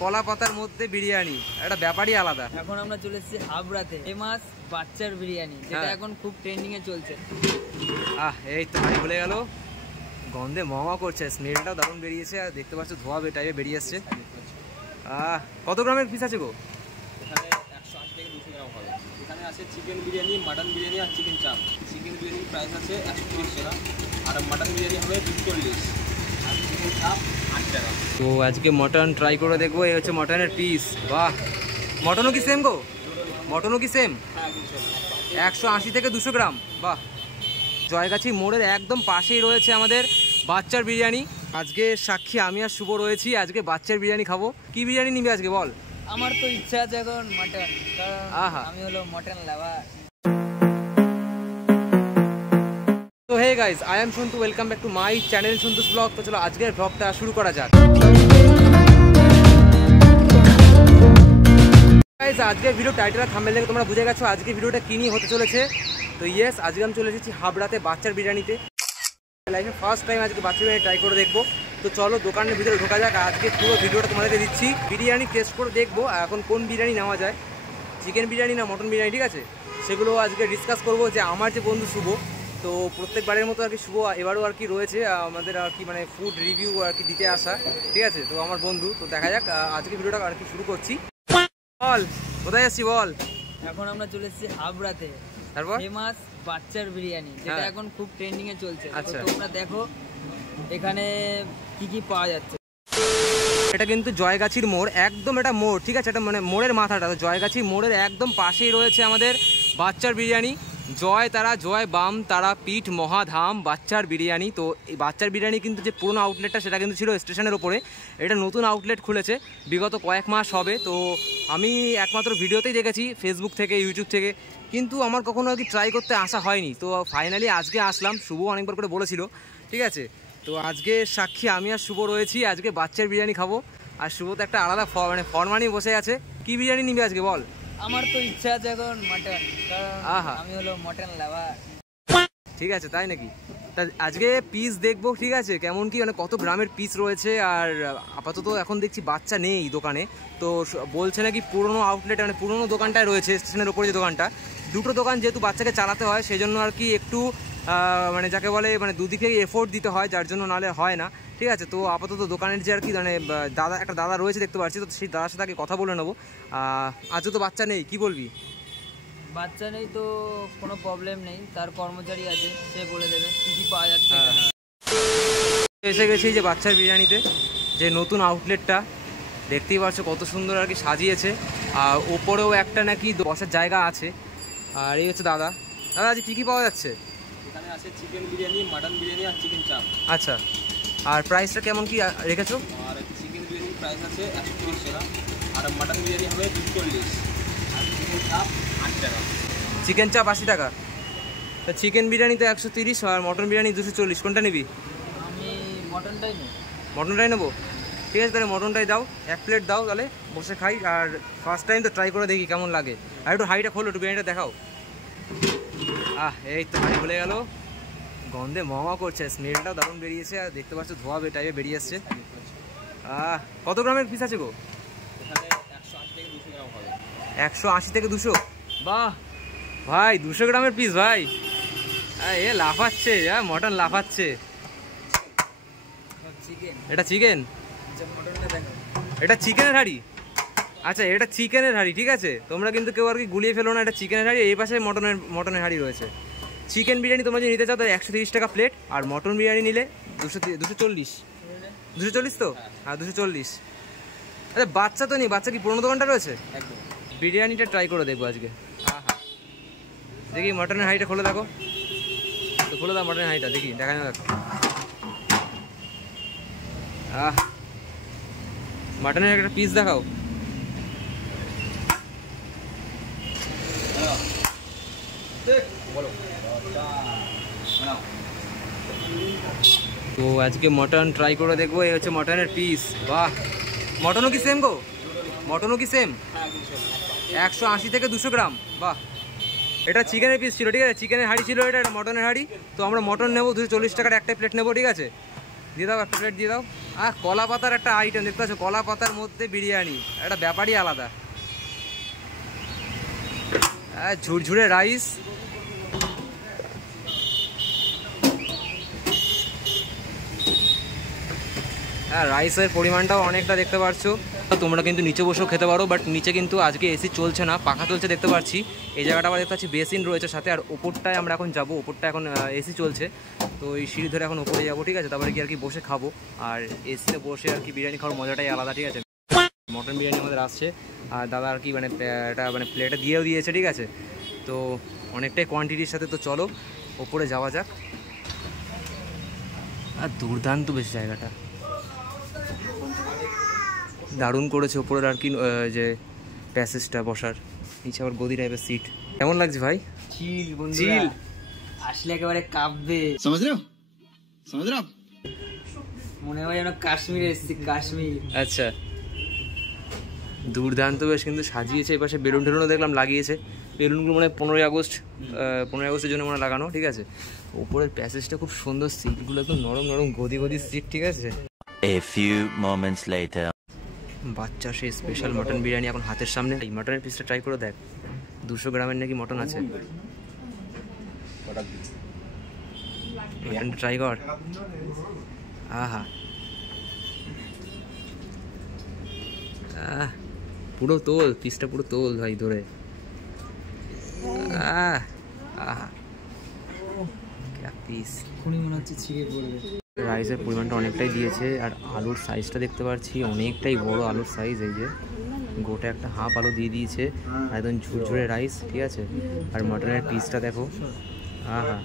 কলা পাতার মধ্যে বিরিয়ানি, একটা ব্যাপারই আলাদা। এখন আমরা চলে এসেছি হাবড়াতে ফেমাস বাচ্চার বিরিয়ানি, যেটা এখন খুব ট্রেন্ডিং এ চলছে। এই তো হাঁড়ি খুলে গেল, গন্ধে মমা করছে, স্মেলটাও দারুণ বেরিয়েছে। আর দেখতে পাচ্ছ ধোয়া টাইপে বেরিয়ে আসছে। কত গ্রামের পিস আছে গো? এখানে 180 থেকে 200 গ্রাম হবে। এখানে আছে চিকেন বিরিয়ানি, মাটন বিরিয়ানি আর চিকেন চাপ। চিকেন বিরিয়ানির প্রাইস আছে 130 টাকা, আর মাটন বিরিয়ানি হবে 240, আর চিকেন চাপ 8 টাকা। তো আজকে মটন ট্রাই করে দেখবো। এই হচ্ছে মটনের পিস। বাহ, মটনও কি সেম গো? মটনও কি সেম? 180 থেকে 200 গ্রাম। বাহ, জয়গাছি মোড়ের একদম পাশেই রয়েছে আমাদের বাচ্চার বিরিয়ানি। আজকে সাক্ষী আমি আর শুভ রয়েছি। আজকে বাচ্চার বিরিয়ানি খাবো। কি বিরিয়ানি নিবি আজকে বল? আমার তো ইচ্ছা আছে এখন মটন, কারণ আমি হলো মটন লাভার। তো hey guys, I am Santu, welcome back to my channel Santu's blog. তো চলো আজকের ব্লগটা শুরু করা যাক। গাইস, আজকের ভিডিও টাইটেল আর থাম্বনেল দেখে তোমরা বুঝে গেছো আজকে ভিডিওটা কি নিয়ে হতে চলেছে। তো ইয়েস, আজকে আমি চলে এসেছি হাবড়াতে বাচ্চার বিরিয়ানিতে। লাইফে ফার্স্ট টাইম আজকে বাচ্চার বিরিয়ানি ট্রাই করে দেখবো। তো চলো দোকানের ভিতরে ঢোকা যাক। আজকে পুরো ভিডিওটা তোমাদেরকে দিচ্ছি, বিরিয়ানি টেস্ট করে দেখবো এখন কোন বিরিয়ানি নেওয়া যায়, চিকেন বিরিয়ানি না মটন বিরিয়ানি, ঠিক আছে? সেগুলো আজকে ডিসকাস করবো। যে আমার যে বন্ধু শুভ, তো প্রত্যেকবারের মতো আর কি শুভ এবারও আর কি রয়েছে আমাদের আর কি মানে ফুড রিভিউ আর কি দিতে আসা, ঠিক আছে? তো আমার বন্ধু, তো দেখা যাক আজকে ভিডিওটা আর কি শুরু করছি। বল কোথায় যাচ্ছি বল? এখন আমরা চলে এসেছি হাবড়াতে, তারপর ফেমাস বাচ্চার বিরিয়ানি, যেটা এখন খুব ট্রেন্ডিং এ চলছে। আচ্ছা, তোমরা দেখো এখানে কি কি পাওয়া যাচ্ছে। এটা কিন্তু জয়গাছির মোড়, একদম এটা মোড়, ঠিক আছে? এটা মানে মোড়ের মাথাটা। তো জয়গাছি মোড়ের একদম পাশেই রয়েছে আমাদের বাচ্চার বিরিয়ানি। জয় তারা, জয় বাম তারা পীঠ মহাধাম বাচ্চার বিরিয়ানি। তো এই বাচ্চার বিরিয়ানি কিন্তু যে পুরোনো আউটলেটটা সেটা কিন্তু ছিল স্টেশনের ওপরে। এটা নতুন আউটলেট খুলেছে বিগত কয়েক মাস হবে। তো আমি একমাত্র ভিডিওতেই দেখেছি, ফেসবুক থেকে ইউটিউব থেকে, কিন্তু আমার কখনো আর কি ট্রাই করতে আসা হয়নি। তো ফাইনালি আজকে আসলাম, শুভ অনেকবার করে বলেছিল, ঠিক আছে? তো আজকে সাক্ষী আমি আর শুভ রয়েছি, আজকে বাচ্চার বিরিয়ানি খাবো। আর শুভ তো একটা আলাদা মানে ফরমানি বসে আছে। কি বিরিয়ানি নিবি আজকে বল? আমার তো ইচ্ছা আছে এখন মটন, কারণ আমি হলো মটন লাভার। ঠিক আছে, তাই নাকি? তা আজকে পিস দেখবো, ঠিক আছে? কেমন কি মানে কত গ্রামের পিস রয়েছে। আর আপাতত এখন দেখছি বাচ্চা নেই দোকানে। তো বলছে নাকি পুরোনো আউটলেট মানে পুরোনো দোকানটায় রয়েছে স্টেশনের ওপরে যে দোকানটা। দুটো দোকান যেহেতু বাচ্চাকে চালাতে হয়, সেই জন্য আর কি একটু মানে যাকে বলে মানে দুদিকে এফোর্ট দিতে হয়, যার জন্য নাহলে হয় না, ঠিক আছে? তো আপাতত দোকানের যে আর কি মানে একটা দাদা রয়েছে দেখতে পাচ্ছি, তো সেই দাদার সাথে আগে কথা বলে নেবো। আজও তো বাচ্চা নেই, কি বলবি? বাচ্চা নেই তো কোনো প্রবলেম নেই, তার কর্মচারী আছে, সে বলে দেবে কি কি পাওয়া যাচ্ছে। এসে গেছি যে বাচ্চার বিরিয়ানিতে, যে নতুন আউটলেটটা দেখতেই পাচ্ছ কত সুন্দর আর কি সাজিয়েছে। আর ওপরেও একটা নাকি বসার জায়গা আছে। আর এই হচ্ছে দাদা। দাদা আজ কী কী পাওয়া যাচ্ছে? এখানে আছে চিকেন বিরিয়ানি, মাটন বিরিয়ানি আর চিকেন চাপ। আচ্ছা, আর প্রাইসটা কেমন কি রেখেছো? আর চিকেন বিরিয়ানির প্রাইস আছে 130 টাকা, আর মাটন বিরিয়ানি হবে 240, আর চিকেন চাপ 8 টাকা। চিকেন চাপ 80 টাকা। তা চিকেন বিরিয়ানি তো 130 আর মটন বিরিয়ানি 240, কোনটা নিবি? আমি মটনটাই নেই। মটনটাই নেবো, ঠিক আছে? তাহলে মটনটাই দাও, 1 প্লেট দাও, তাহলে বসে খাই। আর ফার্স্ট টাইম তো ট্রাই করে দেখি কেমন লাগে। আর একটু হাঁড়িটা খোলো, একটু বিরিয়ানিটা দেখাও। এই তো হাঁড়ি খুলে গেল, গন্ধে মমা করছে, স্মেলটাও দারুণ বেরিয়েছে। আর দেখতে পাচ্ছ ধোয়া টাইপে বেরিয়ে আসছে। কত গ্রামের পিস আছে গো? এখানে 180 থেকে 200 গ্রাম হবে। 180 থেকে 200? বাহ ভাই, 200 গ্রামের পিস ভাই। এ লাফাচ্ছে, মটন লাফাচ্ছে। এটা চিকেন? এটা চিকেনের হাঁড়ি? আচ্ছা, এটা চিকেনের হাঁড়ি, ঠিক আছে? তোমরা কিন্তু কেউ আর কি গুলিয়ে ফেলো না, এটা চিকেনের হাঁড়ি। এই পাশে মটনের হাঁড়ি রয়েছে। চিকেন বিরিয়ানি তোমরা যদি নিতে চাও তাহলে 130 টাকা প্লেট, আর মটন বিরিয়ানি নিলে 240। 240 তো? হ্যাঁ 240। আচ্ছা, বাচ্চা তো নেই, বাচ্চা কি পুরোনো দোকানটা রয়েছে? একদম। বিরিয়ানিটা ট্রাই করে দেখবো আজকে। দেখি মটনের হাঁড়িটা খুলে দেখো তো, খুলে দাও মটনের হাঁড়িটা, দেখি দেখা না দেখো। মটনের একটা পিস দেখাও। তো আজকে মটন ট্রাই করে দেখবো। এই হচ্ছে মটনের পিস। বাহ, মটনও কি সেম গো? মটনও কি সেম? 180 থেকে 200 গ্রাম। বাহ, এটা চিকেনের পিস ছিল, ঠিক আছে? চিকেনের হাঁড়ি ছিল এটা, মটনের হাঁড়ি। তো আমরা মটন নেবো 240 টাকার একটা প্লেট নেবো, ঠিক আছে? দিয়ে দাও, একটা প্লেট দিয়ে দাও। কলা পাতার একটা আইটেম দেখতে পাচ্ছ, কলা পাতার মধ্যে বিরিয়ানি, একটা ব্যাপারই আলাদা। ঝুরঝুরে রাইস, হ্যাঁ রাইসের পরিমাণটাও অনেকটা দেখতে পাচ্ছো। তোমরা কিন্তু নিচে বসেও খেতে পারো, বাট নিচে কিন্তু আজকে এসি চলছে না, পাখা চলছে দেখতে পাচ্ছি। এই জায়গাটা আবার দেখতে পাচ্ছি বেসিন রয়েছে সাথে, আর ওপরটায় আমরা এখন যাবো, ওপরটা এখন এসি চলছে, তো এই সিঁড়ি ধরে এখন ওপরে যাবো, ঠিক আছে। তারপরে কি আর কি বসে খাবো, আর এসিতে বসে আর কি বিরিয়ানি খাওয়ার মজাটাই আলাদা, ঠিক আছে। মটন বিরিয়ানি আমাদের আসছে, আর দাদা আর কি মানে এটা মানে প্লেটে দিয়েও দিয়েছে, ঠিক আছে। তো অনেকটাই কোয়ান্টিটির সাথে, তো চলো ওপরে যাওয়া যাক। আর দুর্দান্ত বেশ জায়গাটা, দারুণ করেছে ওপরের আর কি যে প্যাসেজটা বসার, নিচে আবার গদি টাইপের সিট। কেমন লাগছে ভাই? চিল চিল আসলে একেবারে কাঁপবে, মনে হয় যেন কাশ্মীরে এসেছি, কাশ্মীর। আচ্ছা, দুর্দান্ত বেশ কিন্তু সাজিয়েছে। এই পাশে বেলুন টেলুনও দেখলাম লাগিয়েছে, বেলুনগুলো মানে 15ই আগস্টের জন্য মানে লাগানো, ঠিক আছে। উপরের প্যাসেজটা খুব সুন্দর, সিটগুলো একদম নরম নরম গদি গদি সিট, ঠিক আছে। A few moments later. বাচ্চা সেই স্পেশাল মটন বিরিয়ানি এখন হাতের সামনে। এই মটনের পিসটা ট্রাই করে দেখ, 200 গ্রামের নাকি মটন আছে, মটনটা ট্রাই কর। আহা, পুরো তোল পিসটা, পুরো তোল ভাই ধরে। আহা পিস, এখনই মনে হচ্ছে ছিঁড়ে পড়বে। রাইসের পরিমাণটা অনেকটাই দিয়েছে, আর আলুর সাইজটা দেখতে পাচ্ছি অনেকটাই বড় আলুর সাইজ। এই যে গোটা একটা হাফ আলু দিয়ে দিয়েছে, একদম ঝুরঝুরে রাইস, ঠিক আছে। আর মটনের পিসটা দেখো, আহা,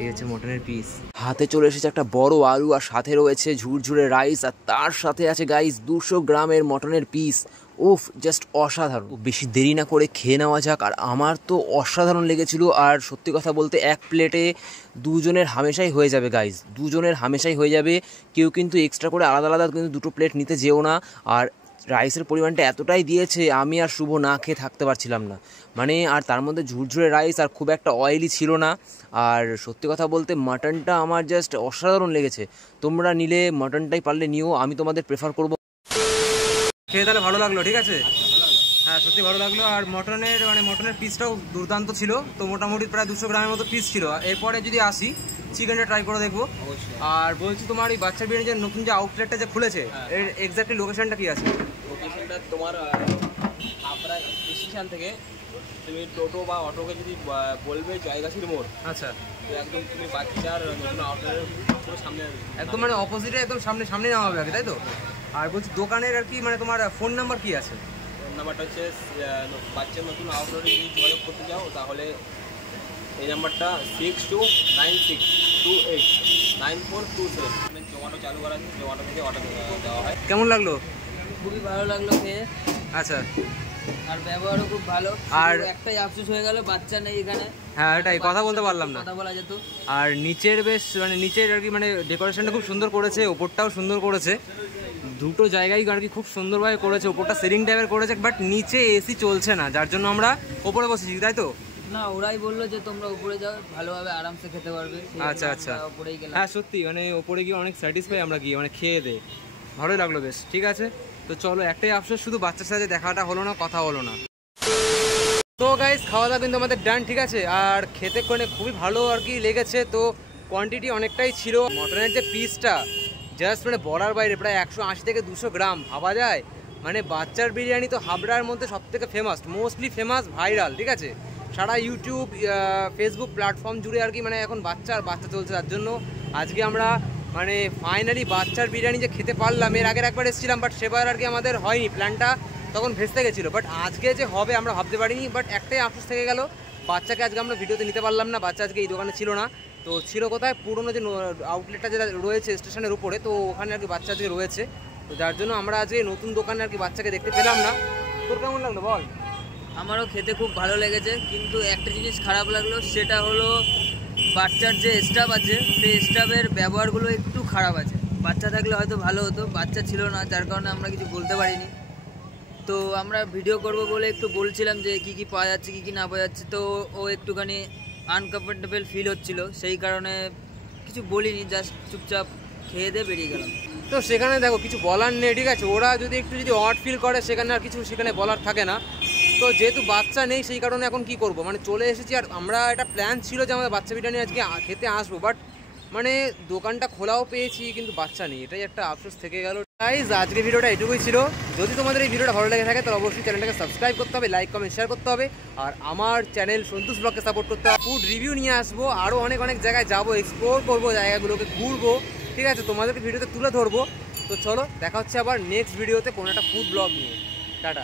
এই হচ্ছে মটনের পিস। হাতে চলে এসেছে একটা বড় আলু, আর সাথে রয়েছে ঝুরঝুরে রাইস, আর তার সাথে আছে গাইস 200 গ্রামের মটনের পিস। উফ, জাস্ট অসাধারণ। বেশি দেরি না করে খেয়ে নেওয়া যাক। আর আমার তো অসাধারণ লেগেছিল, আর সত্যি কথা বলতে এক প্লেটে দুজনের হামেশাই হয়ে যাবে গাইস, দুজনের হামেশাই হয়ে যাবে। কেউ কিন্তু এক্সট্রা করে আলাদা আলাদা কিন্তু দুটো প্লেট নিতে যেও না। আর রাইসের পরিমাণটা এতটাই দিয়েছে, আমি আর শুভ না খেয়ে থাকতে পারছিলাম না মানে। আর তার মধ্যে ঝুরঝুরে রাইস, আর খুব একটা অয়েলি ছিল না। আর সত্যি কথা বলতে মাটনটা আমার জাস্ট অসাধারণ লেগেছে। তোমরা নিলে মাটনটাই পারলে নিও, আমি তোমাদের প্রেফার করবো। খেয়ে তাহলে ভালো লাগলো, ঠিক আছে। হ্যাঁ সত্যি ভালো লাগলো। আর মটনের পিসটাও দুর্দান্ত ছিল। তো মোটামুটি প্রায় 200 গ্রামের মতো পিস ছিল। এরপরে যদি আসি, চিকেনটা ট্রাই করে দেখবো। আর বলছি, তোমার এই বাচ্চা বিরিয়ানি যে নতুন যে আউটলেটটা যে খুলেছে, এর এক্স্যাক্টলি লোকেশনটা কি আছে? লোকেশনটা তোমার হাবড়া স্টেশন থেকে তুমি টোটো বা অটোকে যদি বলবে জয়গাছির মোড়, আচ্ছা, একদম তুমি বাচ্চার নতুন আউটলেটের পুরো সামনে, একদম মানে অপোজিটে, একদম সামনে নামা হবে আগে, তাই তো? আর বলছি দোকানের আর কি মানে তোমার ফোন নাম্বার কি আছে? ফোন নাম্বারটা হচ্ছে বাচ্চার নতুন আউটলেটে যদি যোগাযোগ করতে যাও, তাহলে এই নাম্বারটা 6296289427। জোম্যাটো চালু করা আছে, জোম্যাটো থেকে অর্ডার দেওয়া হয়। কেমন লাগলো? খুবই ভালো লাগলো খেয়ে, আচ্ছা। আর ব্যবহারও খুব ভালো। আর একটাই আফসোস হয়ে গেল, বাচ্চা নেই এখানে। হ্যাঁ এটাই, কথা বলতে পারলাম না, কথা বলা যেত। আর নিচের বেশ মানে নিচের আর কি মানে ডেকোরেশনটা খুব সুন্দর করেছে, ওপরটাও সুন্দর করেছে, দুটো জায়গায় আর কি খুব সুন্দরভাবে করেছে। ওপরটা সিলিং টাইপের করেছে, বাট নিচে এসি চলছে না, যার জন্য আমরা ওপরে বসেছি, তাই তো? না, ওরাই বললো যে তোমরা উপরে যাও, ভালোভাবে আরামসে খেতে পারবে। আচ্ছা আচ্ছা, উপরেই গেলাম। হ্যাঁ সত্যি মানে ওপরে গিয়ে অনেক স্যাটিসফাই আমরা গিয়ে, মানে খেয়ে দে ভালোই লাগলো বেশ, ঠিক আছে। তো চলো, একটাই আফসোস, শুধু বাচ্চার সাথে দেখাটা হলো না, কথা হলো না। তো গাইস, খাওয়া দাওয়া কিন্তু আমাদের ডান, ঠিক আছে। আর খেতে করে খুবই ভালো আর কি লেগেছে। তো কোয়ান্টিটি অনেকটাই ছিল। মটনের যে পিসটা জাস্ট মানে বলার বাইরে, প্রায় 180 থেকে 200 গ্রাম, ভাবা যায়। মানে বাচ্চার বিরিয়ানি তো হাবড়ার মধ্যে সব থেকে ফেমাস, মোস্টলি ফেমাস, ভাইরাল, ঠিক আছে। সারা ইউটিউব, ফেসবুক প্ল্যাটফর্ম জুড়ে আর কি মানে এখন বাচ্চা চলছে। তার জন্য আজকে আমরা মানে ফাইনালি বাচ্চার বিরিয়ানি যে খেতে পারলাম। এর আগের একবার এসেছিলাম, বাট সেবার আর কি আমাদের হয়নি, প্ল্যানটা তখন ভেস্তে গেছিলো। বাট আজকে যে হবে আমরা ভাবতে পারিনি। বাট একটাই আফসোস থেকে গেল, বাচ্চাকে আজকে আমরা ভিডিওতে নিতে পারলাম না। বাচ্চা আজকে এই দোকানে ছিল না, তো ছিল কোথায়, পুরোনো যে আউটলেটটা যেটা রয়েছে স্টেশনের উপরে, তো ওখানে আর কি বাচ্চা আজকে রয়েছে। তো যার জন্য আমরা আজকে নতুন দোকানে আর কি বাচ্চাকে দেখতে পেলাম না। তোর কেমন লাগলো বল? আমারও খেতে খুব ভালো লেগেছে, কিন্তু একটা জিনিস খারাপ লাগলো, সেটা হলো বাচ্চার যে স্টাফ আছে, সেই স্টাফের ব্যবহারগুলো একটু খারাপ আছে। বাচ্চা থাকলে হয়তো ভালো হতো, বাচ্চা ছিল না, যার কারণে আমরা কিছু বলতে পারিনি। তো আমরা ভিডিও করব বলে একটু বলছিলাম যে কি কি পাওয়া যাচ্ছে, কি কি না পাওয়া যাচ্ছে। তো ও একটুখানি আনকমফোর্টেবল ফিল হচ্ছিল, সেই কারণে কিছু বলিনি, জাস্ট চুপচাপ খেয়ে দিয়ে বেরিয়ে গেলাম। তো সেখানে দেখো কিছু বলার নেই, ঠিক আছে, ওরা যদি অড ফিল করে সেখানে আর কিছু সেখানে বলার থাকে না। তো যেহেতু বাচ্চা নেই সেই কারণে এখন কি করব, মানে চলে এসেছি। আর আমরা একটা প্ল্যান ছিল যে আমাদের বাচ্চা বিরিয়ানি আজকে খেতে আসবো, বাট মানে দোকানটা খোলাও পেয়েছি কিন্তু বাচ্চা নেই, এটাই একটা আফসোস থেকে গেল। গাইস আজকে ভিডিওটা এটুকুই ছিল। যদি তোমাদের এই ভিডিওটা ভালো লেগে থাকে তাহলে অবশ্যই চ্যানেলটাকে সাবস্ক্রাইব করতে হবে, লাইক কমেন্ট শেয়ার করতে হবে, আর আমার চ্যানেল সন্তোষ ব্লগকে সাপোর্ট করতে হবে। ফুড রিভিউ নিয়ে আসবো, আরও অনেক অনেক জায়গায় যাবো, এক্সপ্লোর করবো, জায়গাগুলোকে ঘুরবো, ঠিক আছে, তোমাদেরকে ভিডিওতে তুলে ধরবো। তো চলো দেখা হচ্ছে আবার নেক্সট ভিডিওতে কোনো একটা ফুড ব্লগ নিয়ে। টাটা।